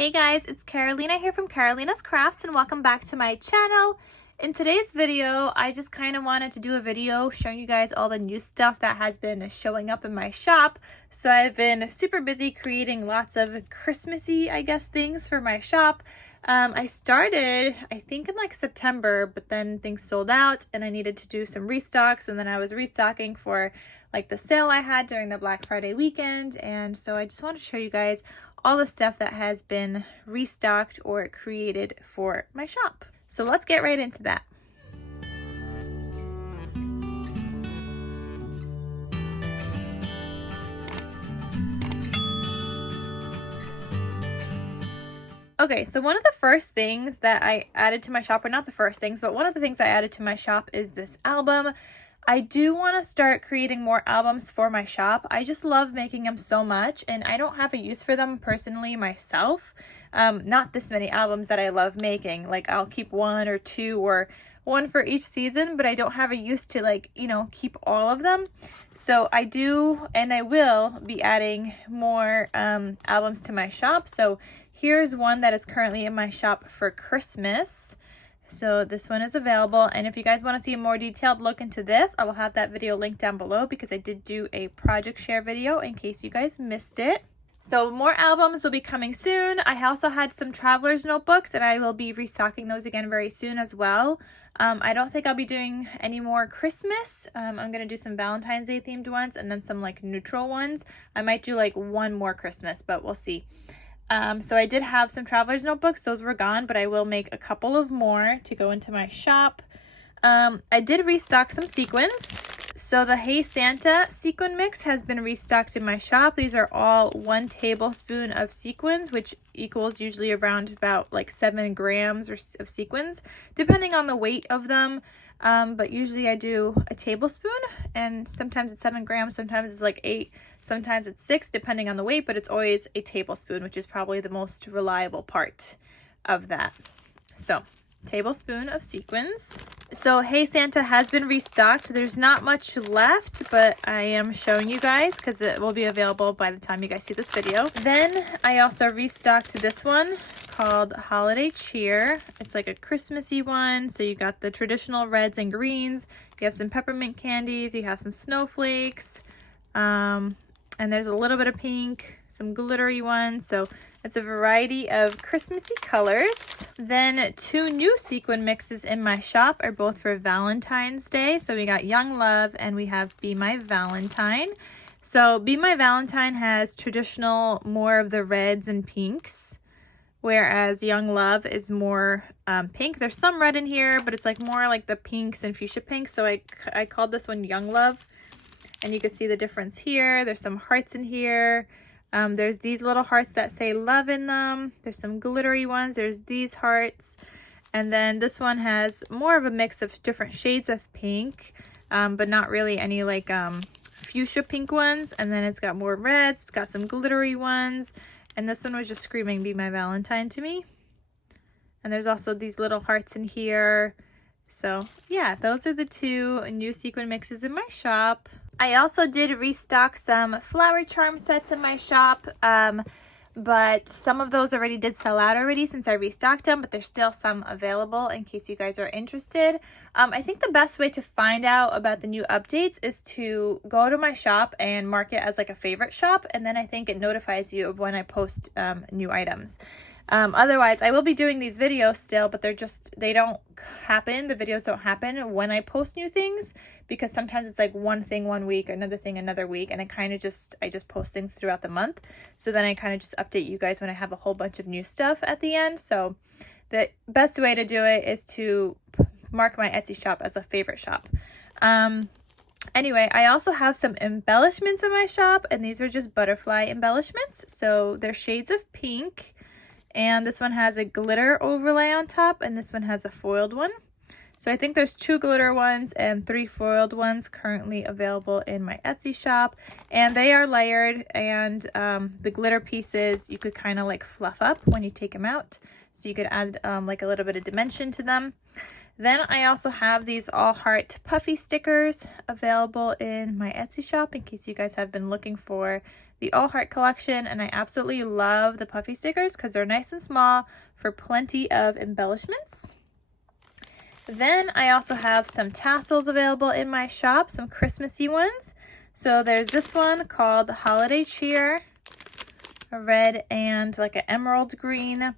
Hey guys, it's Carolina here from KarolinasKrafts and welcome back to my channel. In today's video, I just kind of wanted to do a video showing you guys all the new stuff that has been showing up in my shop. So I've been super busy creating lots of Christmassy, I guess, things for my shop. I started, I think in like September, but then things sold out and I needed to do some restocks, and then I was restocking for like the sale I had during the Black Friday weekend. And so I just want to show you guys all the stuff that has been restocked or created for my shop. So let's get right into that. Okay, so one of the first things that I added to my shop, or not the first things, but one of the things I added to my shop is this album. I do want to start creating more albums for my shop. I just love making them so much, and I don't have a use for them personally myself. Not this many albums that I love making. Like I'll keep one or two or one for each season, but I don't have a use to, like, you know, keep all of them. So I do, and I will be adding more albums to my shop. So here's one that is currently in my shop for Christmas. So this one is available, and if you guys want to see a more detailed look into this, I will have that video linked down below because I did do a project share video in case you guys missed it. So more albums will be coming soon. I also had some traveler's notebooks, and I will be restocking those again very soon as well. I don't think I'll be doing any more Christmas. I'm going to do some Valentine's Day themed ones and then some like neutral ones. I might do like one more Christmas, but we'll see. So I did have some traveler's notebooks. Those were gone, but I will make a couple of more to go into my shop. I did restock some sequins. So the Hey Santa sequin mix has been restocked in my shop. These are all 1 tablespoon of sequins, which equals usually around about like 7 grams of sequins, depending on the weight of them. But usually I do a tablespoon, and sometimes it's 7 grams, sometimes it's like 8, sometimes it's 6, depending on the weight, but it's always a tablespoon, which is probably the most reliable part of that. So, tablespoon of sequins. So Hey Santa has been restocked. There's not much left, but I am showing you guys because it will be available by the time you guys see this video. Then I also restocked this one called Holiday Cheer. It's like a Christmassy one. So you got the traditional reds and greens. You have some peppermint candies. You have some snowflakes. And there's a little bit of pink, some glittery ones. So it's a variety of Christmassy colors. Then 2 new sequin mixes in my shop are both for Valentine's Day. So we got Young Love and we have Be My Valentine. So Be My Valentine has traditional, more of the reds and pinks, whereas Young Love is more pink. There's some red in here, but it's like more like the pinks and fuchsia pinks. So I called this one Young Love, and you can see the difference here. There's some hearts in here. There's these little hearts that say love in them. There's some glittery ones. There's these hearts. And then this one has more of a mix of different shades of pink, but not really any like fuchsia pink ones. And then it's got more reds. It's got some glittery ones. And this one was just screaming Be My Valentine to me. And there's also these little hearts in here. So yeah, those are the 2 new sequin mixes in my shop. I also did restock some flower charm sets in my shop, but some of those already did sell out already since I restocked them, but there's still some available in case you guys are interested. I think the best way to find out about the new updates is to go to my shop and mark it as like a favorite shop, and then I think it notifies you of when I post new items. Otherwise, I will be doing these videos still, but they don't happen. The videos don't happen when I post new things, because sometimes it's like one thing one week, another thing another week, and I just post things throughout the month. So then I kind of just update you guys when I have a whole bunch of new stuff at the end. So the best way to do it is to mark my Etsy shop as a favorite shop. Anyway, I also have some embellishments in my shop, and these are just butterfly embellishments. So they're shades of pink. And this one has a glitter overlay on top, and this one has a foiled one. So I think there's 2 glitter ones and 3 foiled ones currently available in my Etsy shop. And they are layered, and the glitter pieces you could kind of like fluff up when you take them out. So you could add like a little bit of dimension to them. Then I also have these all heart puffy stickers available in my Etsy shop in case you guys have been looking for the All Heart collection, and I absolutely love the puffy stickers because they're nice and small for plenty of embellishments. Then I also have some tassels available in my shop, some Christmassy ones. So there's this one called Holiday Cheer, a red and like an emerald green.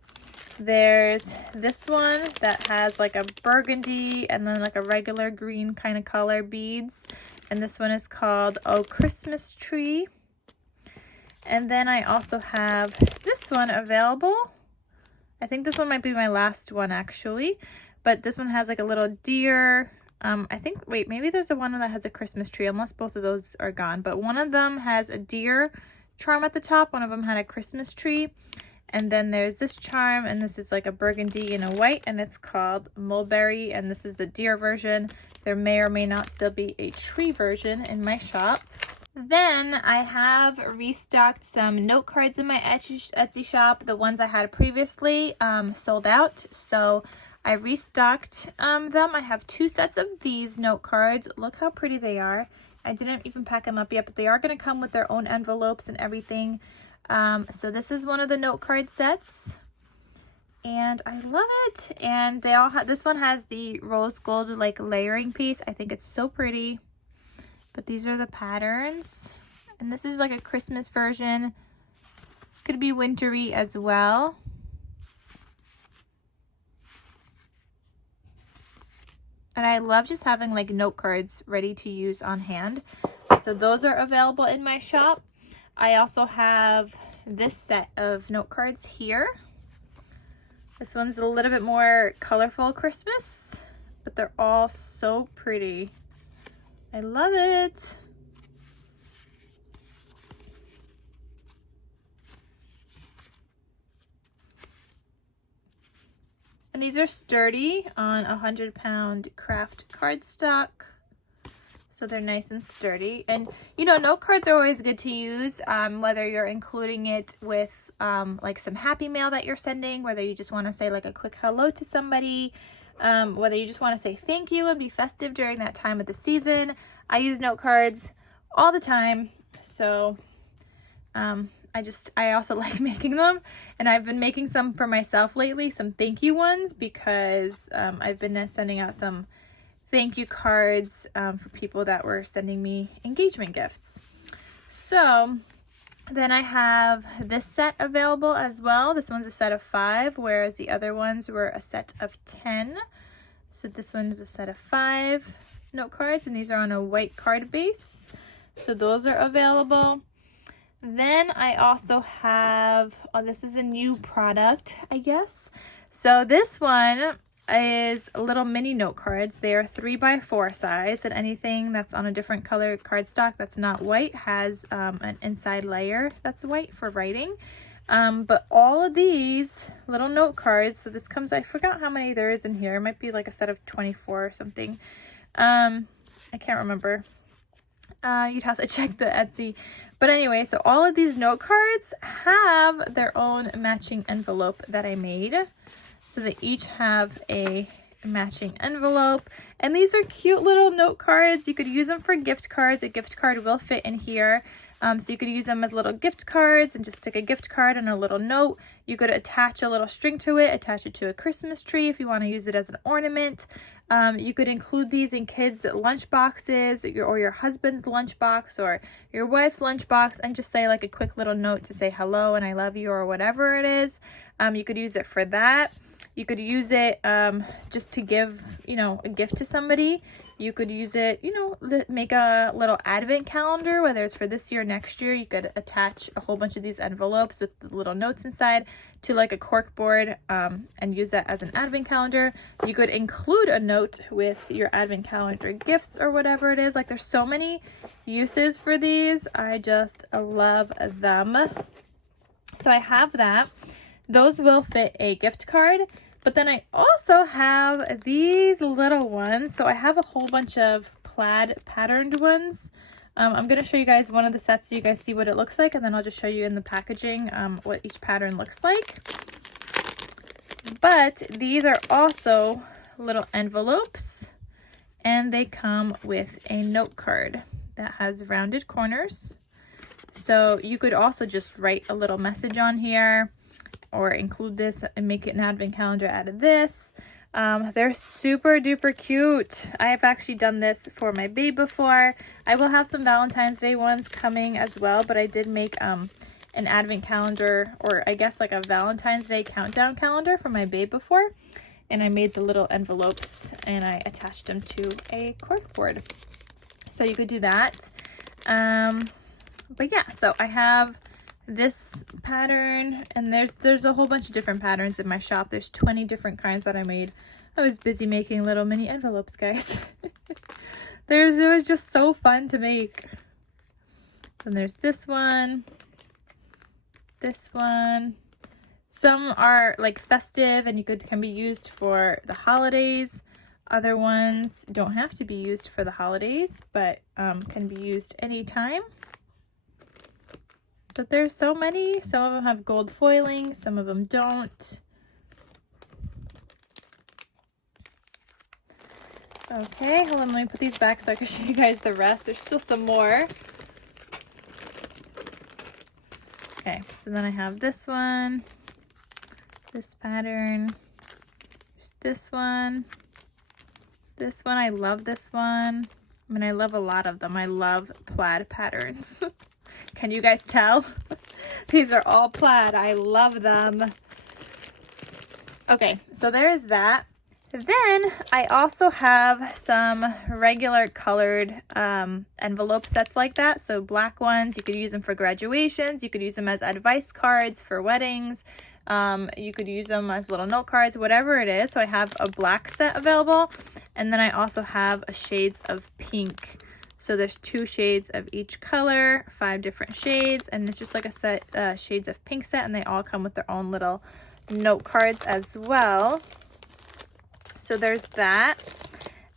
There's this one that has like a burgundy and then like a regular green kind of color beads. And this one is called Oh Christmas Tree. And then I also have this one available. I think this one might be my last one actually. But this one has like a little deer. I think, wait, maybe there's a one that has a Christmas tree, unless both of those are gone. But one of them has a deer charm at the top. One of them had a Christmas tree. And then there's this charm, and this is like a burgundy and a white, and it's called Mulberry, and this is the deer version. There may or may not still be a tree version in my shop. Then I have restocked some note cards in my Etsy shop. The ones I had previously sold out, so I restocked them. I have 2 sets of these note cards. Look how pretty they are. I didn't even pack them up yet, but they are going to come with their own envelopes and everything. So this is one of the note card sets, and I love it. And they all have, this one has the rose gold like layering piece. I think it's so pretty. But these are the patterns, and this is like a Christmas version. Could be wintry as well. And I love just having like note cards ready to use on hand. So those are available in my shop. I also have this set of note cards here. This one's a little bit more colorful Christmas, but they're all so pretty. I love it. And these are sturdy on 100-pound craft cardstock. So they're nice and sturdy. And you know, note cards are always good to use, whether you're including it with like some happy mail that you're sending, whether you just want to say like a quick hello to somebody, whether you just want to say thank you and be festive during that time of the season. I use note cards all the time, so I also like making them, and I've been making some for myself lately, some thank you ones, because I've been sending out some thank you cards for people that were sending me engagement gifts. So then I have this set available as well. This one's a set of 5, whereas the other ones were a set of 10. So this one's a set of 5 note cards, and these are on a white card base. So those are available. Then I also have, oh, this is a new product, I guess. So this one is little mini note cards. They are 3x4 size, and anything that's on a different color cardstock that's not white has an inside layer that's white for writing. But all of these little note cards, so this comes, I forgot how many there is in here. It might be like a set of 24 or something. I can't remember. You'd have to check the Etsy. But anyway, so all of these note cards have their own matching envelope that I made. So they each have a matching envelope. And these are cute little note cards. You could use them for gift cards. A gift card will fit in here. So you could use them as little gift cards and just stick a gift card and a little note. You could attach a little string to it, attach it to a Christmas tree if you want to use it as an ornament. You could include these in kids' lunch boxes, or your husband's lunchbox, or your wife's lunchbox, and just say like a quick little note to say hello and I love you, or whatever it is. You could use it for that. You could use it just to give, you know, a gift to somebody. You could use it, you know, make a little advent calendar, whether it's for this year or next year. You could attach a whole bunch of these envelopes with the little notes inside to like a cork board and use that as an advent calendar. You could include a note with your advent calendar gifts or whatever it is. Like, there's so many uses for these. I just love them. So I have that. Those will fit a gift card. But then I also have these little ones. So I have a whole bunch of plaid patterned ones. I'm going to show you guys one of the sets so you guys see what it looks like. And then I'll just show you in the packaging what each pattern looks like. But these are also little envelopes. And they come with a note card that has rounded corners. So you could also just write a little message on here or include this and make it an advent calendar out of this. They're super duper cute. I have actually done this for my babe before. I will have some Valentine's Day ones coming as well, but I did make an advent calendar, or I guess like a Valentine's Day countdown calendar for my babe before. And I made the little envelopes and I attached them to a corkboard. So you could do that. But yeah, so I have this pattern, and there's a whole bunch of different patterns in my shop. There's 20 different kinds that I made. I was busy making little mini envelopes, guys. It was just so fun to make. And there's this one, this one. Some are like festive and can be used for the holidays. Other ones don't have to be used for the holidays, but can be used anytime. But there's so many. Some of them have gold foiling, some of them don't. Okay, hold on, let me put these back so I can show you guys the rest. There's still some more. Okay, so then I have this one, this pattern, there's this one, I love this one. I mean, I love a lot of them. I love plaid patterns. Can you guys tell? These are all plaid. I love them. Okay, so there's that. Then I also have some regular colored envelope sets like that. So black ones, you could use them for graduations. You could use them as advice cards for weddings. You could use them as little note cards, whatever it is. So I have a black set available. And then I also have a shades of pink. So there's 2 shades of each color, 5 different shades, and it's just like a set, shades of pink set, and they all come with their own little note cards as well. So there's that.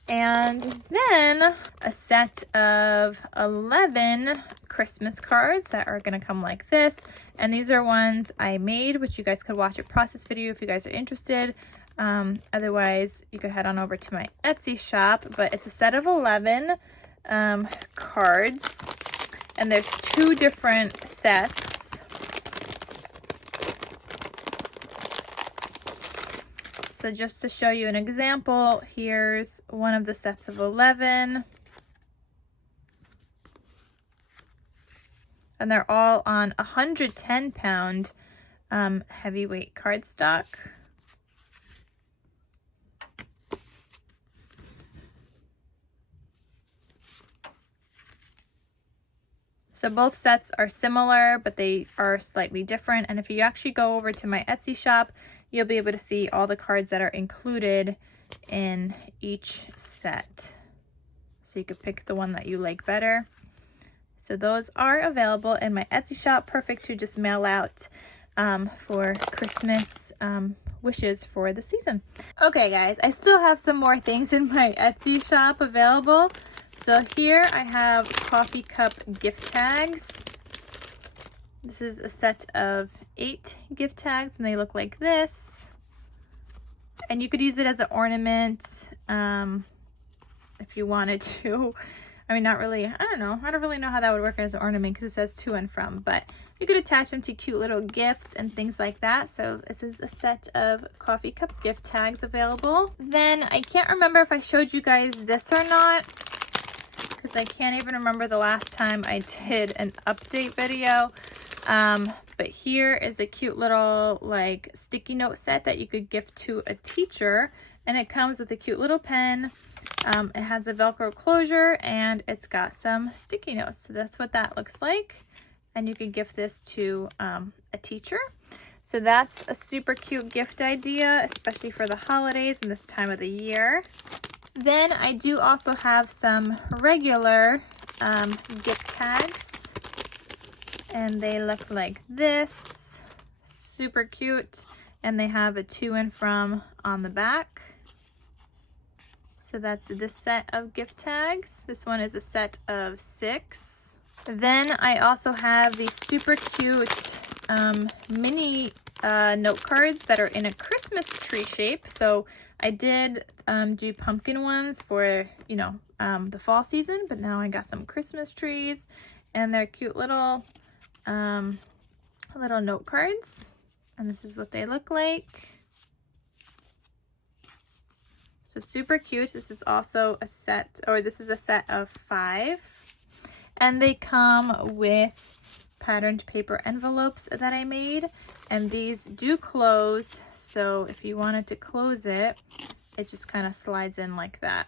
And then a set of 11 Christmas cards that are gonna come like this. And these are ones I made, which you guys could watch a process video if you guys are interested. Otherwise, you could head on over to my Etsy shop, but it's a set of 11 cards, and there's 2 different sets. So just to show you an example, here's one of the sets of 11, and they're all on 110-pound heavyweight cardstock. So both sets are similar, but they are slightly different. And if you actually go over to my Etsy shop, you'll be able to see all the cards that are included in each set. So you could pick the one that you like better. So those are available in my Etsy shop, perfect to just mail out for Christmas wishes for the season. Okay guys, I still have some more things in my Etsy shop available. So here I have coffee cup gift tags. This is a set of 8 gift tags, and they look like this. And you could use it as an ornament if you wanted to. I mean, not really, I don't know. I don't really know how that would work as an ornament because it says to and from, but you could attach them to cute little gifts and things like that. So this is a set of coffee cup gift tags available. Then I can't remember if I showed you guys this or not, because I can't even remember the last time I did an update video. But here is a cute little like sticky note set that you could gift to a teacher, and it comes with a cute little pen. It has a Velcro closure and it's got some sticky notes. So that's what that looks like. And you could gift this to a teacher. So that's a super cute gift idea, especially for the holidays and this time of the year. Then I do also have some regular gift tags, and they look like this, super cute, and they have a to and from on the back. So that's this set of gift tags. This one is a set of 6. Then I also have these super cute mini note cards that are in a Christmas tree shape. So I did do pumpkin ones for, you know, the fall season, but now I got some Christmas trees, and they're cute little little note cards, and this is what they look like. So super cute. This is also a set, or this is a set of 5. And they come with patterned paper envelopes that I made. And these do close. So if you wanted to close it, it just kind of slides in like that.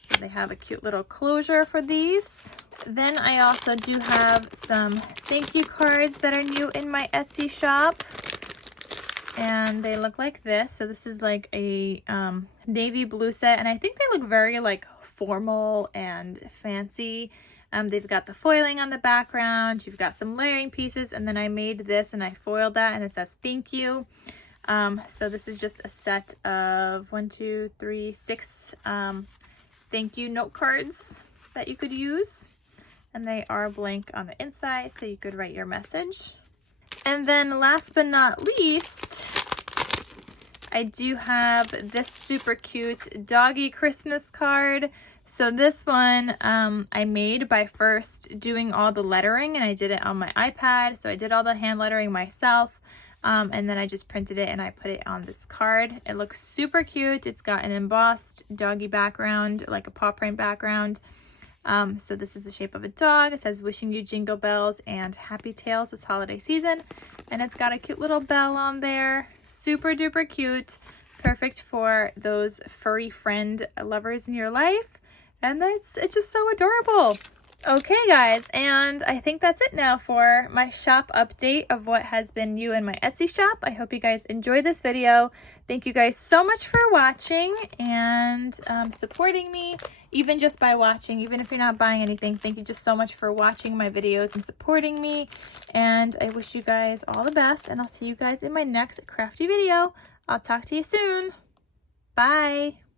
So they have a cute little closure for these. Then I also do have some thank you cards that are new in my Etsy shop. And they look like this. So this is like a navy blue set, and I think they look very like formal and fancy. They've got the foiling on the background. You've got some layering pieces, and then I made this and I foiled that, and it says thank you. So this is just a set of 6 thank you note cards that you could use, and they are blank on the inside, so you could write your message. And then last but not least, I do have this super cute doggy Christmas card. So this one I made by first doing all the lettering, and I did it on my iPad. So I did all the hand lettering myself, and then I just printed it and I put it on this card. It looks super cute. It's got an embossed doggy background, like a paw print background. So this is the shape of a dog. It says wishing you jingle bells and happy tails this holiday season. And it's got a cute little bell on there. Super duper cute. Perfect for those furry friend lovers in your life. And it's just so adorable. Okay guys, and I think that's it now for my shop update of what has been new in my Etsy shop. I hope you guys enjoyed this video. Thank you guys so much for watching and supporting me, even just by watching, even if you're not buying anything. Thank you just so much for watching my videos and supporting me. And I wish you guys all the best, and I'll see you guys in my next crafty video. I'll talk to you soon. Bye.